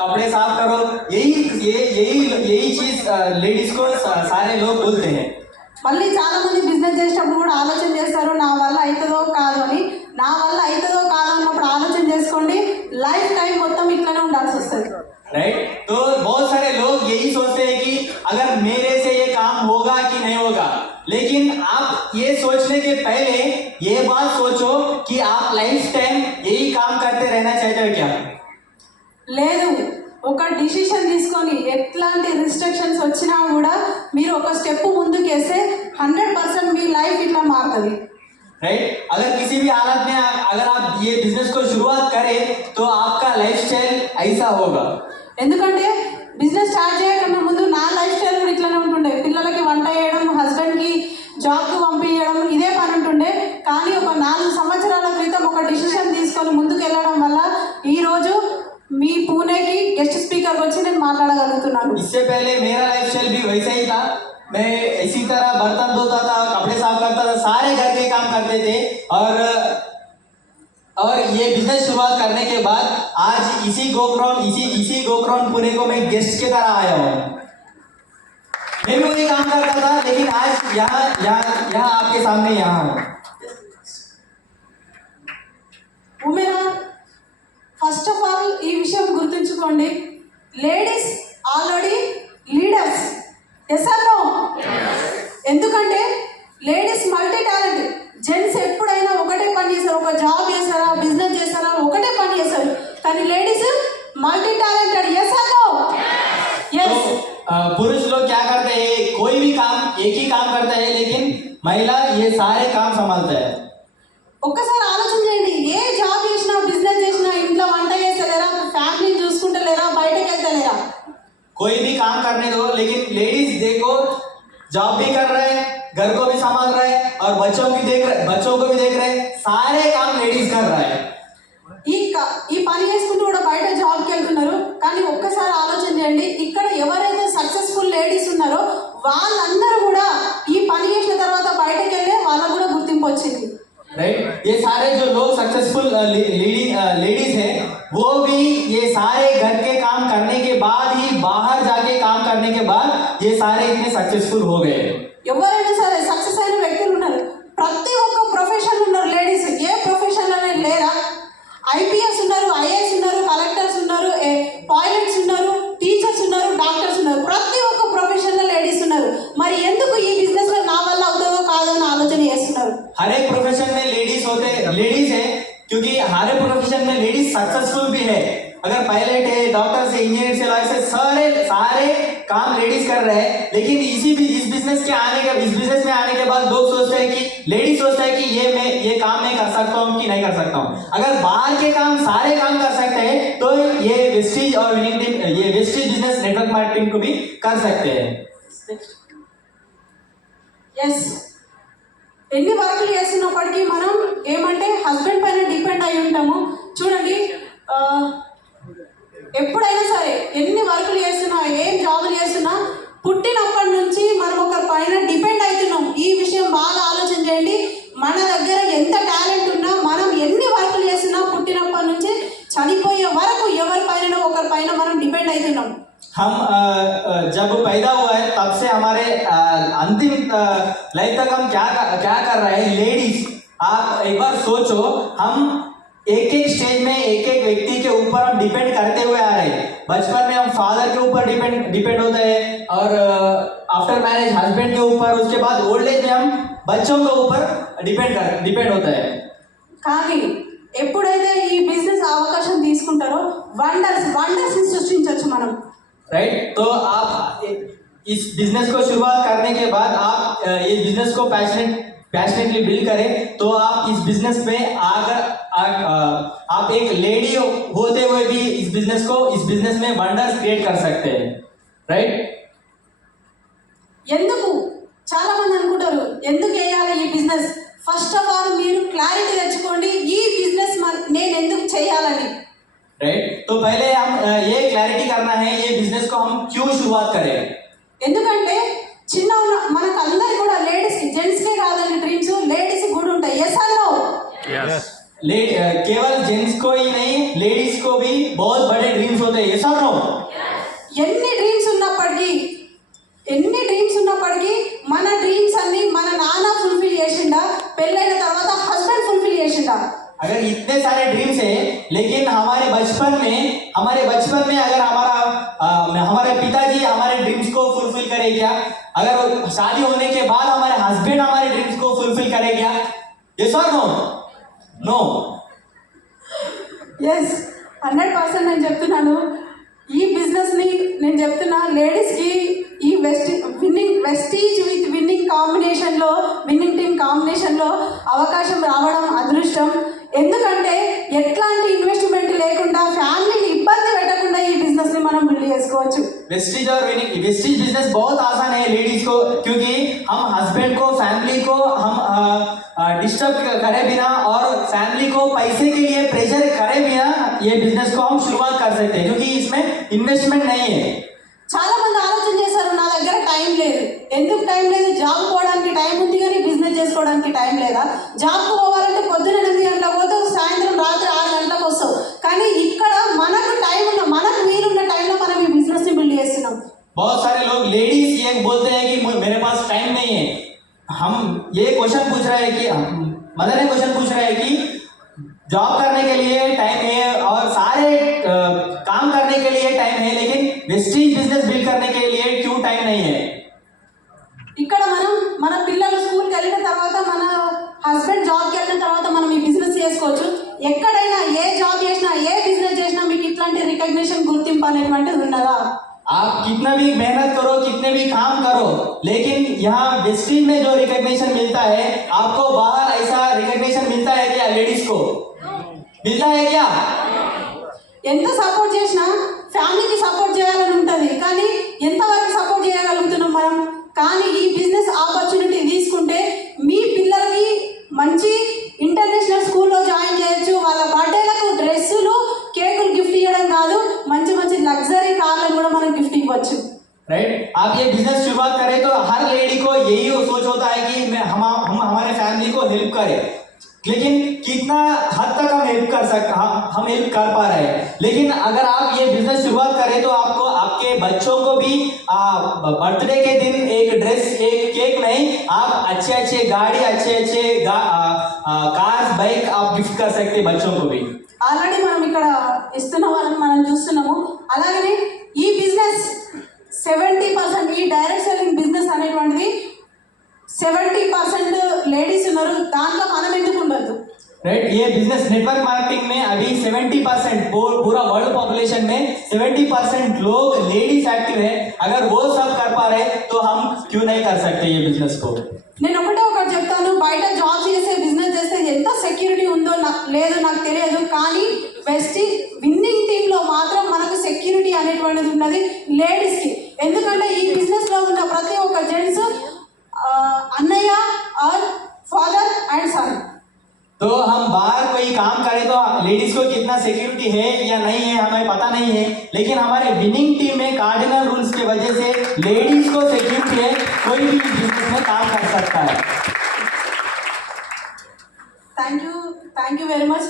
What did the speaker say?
कपड़े साफ करो, यही चीज लेडीज को सारे लोग बोलते हैं। మళ్ళీ చాలా మంది బిజినెస్ చేసేటప్పుడు కూడా ఆలోచన చేస్తారు నా వల్ల అవుతుందో కాదు అని. నా వల్ల అవుతుందో కాదు అన్నప్పుడు ఆలోచన చేసుకోండి, లైఫ్ టైం మొత్తం ఇట్లానే ఉండాల్సి వస్తుంది. राइट, तो बहुत सारे लोग यही सोचते हैं कि अगर मेरे से ये काम होगा कि नहीं होगा, लेकिन आप ये सोचने के पहले ये बात सोचो कि आप लाइफ टाइम यही काम करते रहना चाहते हो क्या? లేదు, ఒక డిసిషన్ తీసుకొని ఎట్లాంటి రిస్ట్రిక్షన్స్ వచ్చినా కూడా మీరు ఒక స్టెప్ ముందుకేస్తే 100% మీ లైఫ్ ఇట్లా మారుతుంది. राइट, अगर किसी भी हालत में अगर आप ये बिजनेस को शुरुआत करें तो आपका लाइफस्टाइल ऐसा होगा. ఎందుకంటే బిజినెస్ స్టార్ట్ చేయకుండా ముందు నా లైఫ్ స్టైల్ కూడా ఇట్లానే ఉంటుండే. పిల్లలకి వంట చేయడం, హస్బెండ్కి జాబ్కి పంపించడం, ఇదే పని ఉంటుండే. కానీ ఒక 4 సంవత్సరాల క్రితం ఒక డిసిషన్ తీసుకొని ముందుకు వెళ్ళడం వల్ల ఈరోజు మీ పూణేకి గెస్ట్ స్పీకర్ వచ్చి నేను మాట్లాడగలుగుతున్నాను. इससे पहले मेरा लाइफस्टाइल भी वैसा ही था. मैं इसी तरह बर्तन धोता था, कपड़े साफ करता था, सारे घर के काम करते थे. और ये बिजनेस शुरुआत करने के बाद आज इसी गोक्राउंड पुणे को मैं गेस्ट की तरह आया हूँ. मैं भी वही काम करता था, लेकिन आज यहाँ आपके सामने यहाँ हूँ. ఉమెరా, ఫస్ట్ ఆఫ్ ఆల్ ఈ విషయం గుర్తుంచుకోండి, ladies already leaders. Yes or no? ఎందుకంటే లేడీస్ మల్టీ టాలెంట్. జెంట్స్ ఎప్పుడైనా ఒకటే పని చేస్తారు, ఒక జాబ్ చేస్తారా, బిజినెస్ చేస్తారా, ఒకటే పని చేస్తారు. కానీ ladies multi talented. Yes or no? Yes. पुरुष लोग क्या करते हैं, कोई भी काम एक ही काम करता है, लेकिन महिला ये सारे काम संभालता है. ఒక్కసారి ఆలోచన చేయండి, ఏ జాబ్ చేసినా, బిజినెస్ చేసినా, ఇంట్లో వంట చేస్తలేరా, ఫ్యామిలీని చూసుకుంటలేరా, బయటకు వెళ్తలేరా? कोई भी काम करने दो, लेकिन लेडीज देखो जॉब भी कर रहे हैं, घर को भी संभाल रहे हैं, और बच्चों को भी देख रहे हैं. सारे काम लेडीज कर रहा है. ఈ పని చేసుకుంటూ కూడా బయట జాబ్కి వెళ్తున్నారు. కానీ ఒక్కసారి ఆలోచన చేయండి, ఇక్కడ ఎవరైతే సక్సెస్ఫుల్ లేడీస్ ఉన్నారో వాళ్ళందరూ కూడా ఈ పని చేసిన తర్వాత బయటకు వెళ్ళే వాళ్ళకు కూడా గుర్తింపు వచ్చింది. राइट, ये सारे जो लोग सक्सेसफुल लेडीज हैं, वो भी ये सारे घर के काम करने के बाद ही, बाहर जाके काम करने के बाद ये सारे इतने सक्सेसफुल हो गए. ఎవరైనా సరే సక్సెస్ అయిన వ్యక్తులు ఉన్నారు, ప్రతి ఒక్క ప్రొఫెషన్ ఉన్నారు లేడీస్. ఏ ప్రొఫెషన్ అనేది లేరా? ఐపీఎస్ ఉన్నారు, ఐఏఎస్ ఉన్నారు, కలెక్టర్స్ ఉన్నారు, పైలట్స్ ఉన్నారు, టీచర్స్ ఉన్నారు, డాక్టర్స్ ఉన్నారు. ప్రతి ఒక్క ప్రొఫెషన్లో లేడీస్ ఉన్నారు. మరి ఎందుకు ఈ బిజినెస్ లో నా వల్ల అవుతుందో కాదో అని ఆలోచన చేస్తున్నారు? हर एक प्रोफेशन में लेडीज है, क्योंकि हर एक प्रोफेशन में लेडीज सक्सेसफुल भी है. अगर पायलट है, डॉक्टर से, इंजीनियर से, लॉयर से, सारे काम लेडीज कर रहे हैं. लेकिन इस बिजनेस में आने के बाद लोग सोचते हैं कि लेडीज सोचता है कि ये काम मैं कर सकता हूँ कि नहीं कर सकता हूँ. अगर बाहर के काम सारे काम कर सकते हैं तो ये वेस्टीज और विनिंग टीम, ये वेस्टीज बिजनेस नेटवर्क मार्केटिंग को भी कर सकते हैं. ఎస్. ఎన్ని వర్కులు చేస్తున్నప్పటికీ మనం ఏమంటే హస్బెండ్ పైన డిపెండ్ అయి ఉంటాము. చూడండి, ఎప్పుడైనా సరే ఎన్ని వర్కులు చేస్తున్నా, ఏం జాబులు చేస్తున్నా, పుట్టినప్పటి నుంచి మనం ఒకరి పైన డిపెండ్ అవుతున్నాం. ఈ విషయం బాగా ఆలోచన చేయండి. మన దగ్గర ఎంత టాలెంట్ ఉన్నా, మనం ఎన్ని వర్కులు చేస్తున్నా, పుట్టినప్పటి నుంచి చనిపోయే వరకు ఎవరి పైన ఒకరి పైన మనం డిపెండ్ అవుతున్నాం. हम जब पैदा हुआ है तब से हमारे अंतिम लाइफ तक हम क्या कर रहे हैं. लेडीज, आप एक बार सोचो, हम एक स्टेज में एक व्यक्ति के ऊपर हम डिपेंड करते हुए आ रहे हैं. बचपन में हम फादर के ऊपर डिपेंड होते हैं, और आफ्टर मैरिज हस्बैंड के ऊपर, उसके बाद ओल्ड एज में हम बच्चों के ऊपर डिपेंड होता है. కానీ ఎప్పుడైతే ఈ బిజినెస్ అవకాశం తీసుకుంటారో వండర్స్ సృష్టించవచ్చు మనం. राइट, तो आप इस बिजनेस को शुरुआत करने के बाद आप ये बिजनेस को पैशनेटली बिल्ड करें, तो आप इस बिजनेस में आप एक लेडी होते हुए भी इस बिजनेस में वंडर्स क्रिएट कर सकते हैं. राइट, ఎందుకు చాలా మంది అనుకుంటారు ఎందుకు చేయాలి ఈ బిజినెస్. ఫస్ట్ ఆఫ్ ఆల్ మీరు క్లారిటీ తెచ్చుకోండి, ఈ బిజినెస్ నేను ఎందుకు చేయాలని. राइट, तो पहले हम ये क्लैरिटी करना है, ये बिजनेस को हम क्यों शुरुआत करें. ఎందుకంటే చిన్న మనకు అందరికి కూడా లేడీస్, జెంట్స్కే కాదండి డ్రీమ్స్, లేడీస్ కూడా ఉంటాయి. Yes or no? केवल जेंट्स को ही नहीं, लेडीज को भी बहुत बड़े ड्रीम्स होते हैं, yes or no? ఎన్ని డ్రీమ్స్ ఉన్నప్పటికీ మన డ్రీమ్స్ అన్ని మన నాన్న ఫుల్ఫిల్ చేసిండా, పెళ్ళైన తర్వాత హస్బెండ్ ఫుల్ఫిల్ చేసిండా? अगर इतने सारे ड्रीम्स हैं, लेकिन हमारे बचपन में अगर हमारे पिताजी हमारे ड्रीम्स को फुलफिल करे क्या? अगर शादी होने के बाद हमारे हस्बैंड हमारे ड्रीम्स को फुलफिल करे क्या? यस और नो? नो. ఎస్ 100% నేను చెప్తున్నాను. ఈ బిజినెస్ని నేను చెప్తున్నా లేడీస్కి ఈ వెస్టీజ్ విత్ విన్నింగ్ టీమ్ కాంబినేషన్లో అవకాశం రావడం అదృష్టం. ఎందుకంటే ఎట్లాంటి ఇన్వెస్ట్మెంట్ లేకుండా ఫ్యామిలీని ఇబ్బంది పెట్టకుండా ఈ బిజినెస్ని మనం బిల్డ్ చేసుకోవచ్చు. वेस्टीज बिजनेस बहुत आसान है लेडीज को, क्योंकि हम हस्बैंड को फैमिली को हम डिस्टर्ब करे बिना और फैमिली को पैसे के लिए प्रेशर करे बिना ये बिजनेस को हम शुरुआत कर सकते हैं, क्योंकि इसमें इन्वेस्टमेंट नहीं है. చాలా మంది ఆలోచన చేశారు, నా దగ్గర టైం లేదు. ఎందుకు టైం లేదు? జాబ్ పోవడానికి టైం ఉంది కానీ బిజినెస్ చేసుకోవడానికి టైం లేదా? జాబ్కు పోవాలంటే పొద్దున 8 గంటలకు పోతావు, సాయంత్రం రాత్రి 6 గంటలకు వస్తావు. కానీ ఇక్కడ మనకు టైం ఉన్న, మనకు వీలున్న టైంలో మనం ఈ బిజినెస్ని బిల్డ్ చేస్తున్నాం. बहुत सारे लोग लेडीज ये बोलते हैं कि मेरे पास टाइम नहीं है. हम ये क्वेश्चन पूछ रहे हैं कि मदर ने क्वेश्चन पूछ रहे हैं कि जॉब करने के लिए टाइम है और सारे काम करने के लिए टाइम है, लेकिन वेस्टीज बिजनेस बिल्ड करने के लिए क्यों टाइम नहीं है? ఇక్కడ మన పిల్లలు స్కూల్కి వెళ్ళిన తర్వాత, మన హస్బెండ్ జాబ్కి వెళ్ళిన తర్వాత మనం ఈ బిజినెస్ చేసుకోవచ్చు. ఎక్కడైనా ఏ జాబ్ చేసినా, ఏ బిజినెస్ చేసినా మీకు ఇట్లాంటి రికగ్నిషన్, గుర్తింపు అనేటువంటిది ఉన్నదా? आप कितना भी मेहनत करो, कितने भी काम करो, लेकिन यहाँ वेस्टीज में जो रिकग्निशन मिलता है, आपको बाहर ऐसा रिकग्निशन मिलता है क्या? लेडीज को मिलता है क्या? ఎంత సపోర్ట్ చేసినా ఫ్యామిలీకి సపోర్ట్ చేయాలని ఉంటుంది, కానీ ఎంతవరకు సపోర్ట్ చేయగలుగుతున్నాం మనం? కానీ ఈ బిజినెస్ ఆపర్చునిటీ తీసుకుంటే మీ పిల్లలకి మంచి ఇంటర్నేషనల్ స్కూల్లో జాయిన్ చేయొచ్చు. వాళ్ళ బర్త్డేలకు డ్రెస్సులు, కేకులు గిఫ్ట్ ఇవ్వడం కాదు, మంచి మంచి లగ్జరీ కార్లను కూడా మనం గిఫ్ట్ ఇవ్వచ్చు. राइट. आप ये बिजनेस शुरुआत करें तो हर लेडी को यही सोच होता है कि हम हमारे फैमिली को हेल्प करें, लेकिन कितना हद तक हम हेल्प कर सकते, हम हेल्प कर पा रहे हैं. लेकिन अगर आप ये बिजनेस शुरुआत करें तो आपको आपके बच्चों को भी बर्थडे के दिन एक ड्रेस, एक केक नहीं, आप अच्छे गाड़ी, अच्छे कार्स, बाइक आप गिफ्ट कर सकते हैं बच्चों को भी. ఆల్రెడీ మనం ఇక్కడ ఇస్తున్న వాళ్ళని మనం చూస్తున్నాము. అలాగనే ఈ బిజినెస్ 70%, ఈ డైరెక్ట్ సెల్లింగ్ బిజినెస్ అనేటువంటిది 70% లేడీస్ ఉన్నారు. దాంట్లో మనం ఎందుకు ఉండదు? राइट. ये बिजनेस नेटवर्क मार्केटिंग में अभी 70% पूरा वर्ल्ड पॉपुलेशन में 70% लोग लेडीज एक्टिव है. अगर वो सब कर पा रहे तो हम क्यों नहीं कर सकते ये बिजनेस को? నేను ఒకటి చెప్తాను, బయట జాబ్ చేసే బిజినెస్ చేస్తే ఎంత సెక్యూరిటీ ఉందో లేదు నాకు తెలియదు, కానీ వెస్టీజ్ విన్నింగ్ టీంలో మాత్రం మనకు సెక్యూరిటీ అనేటువంటిది ఉన్నది లేడీస్కి. ఎందుకంటే ఈ బిజినెస్లో ఉన్న ప్రతి ఒక్క జెంట్స్ అన్నయ్య ఆర్ ఫాదర్ అండ్ సన్. तो हम बाहर कोई काम करें तो लेडीज को कितना सिक्योरिटी है या नहीं है हमें पता नहीं है, लेकिन हमारे विनिंग टीम में कार्डिनल रूल्स की वजह से लेडीज को सिक्योरिटी है, कोई भी बिजनेस में काम कर सकता है. Thank you very much.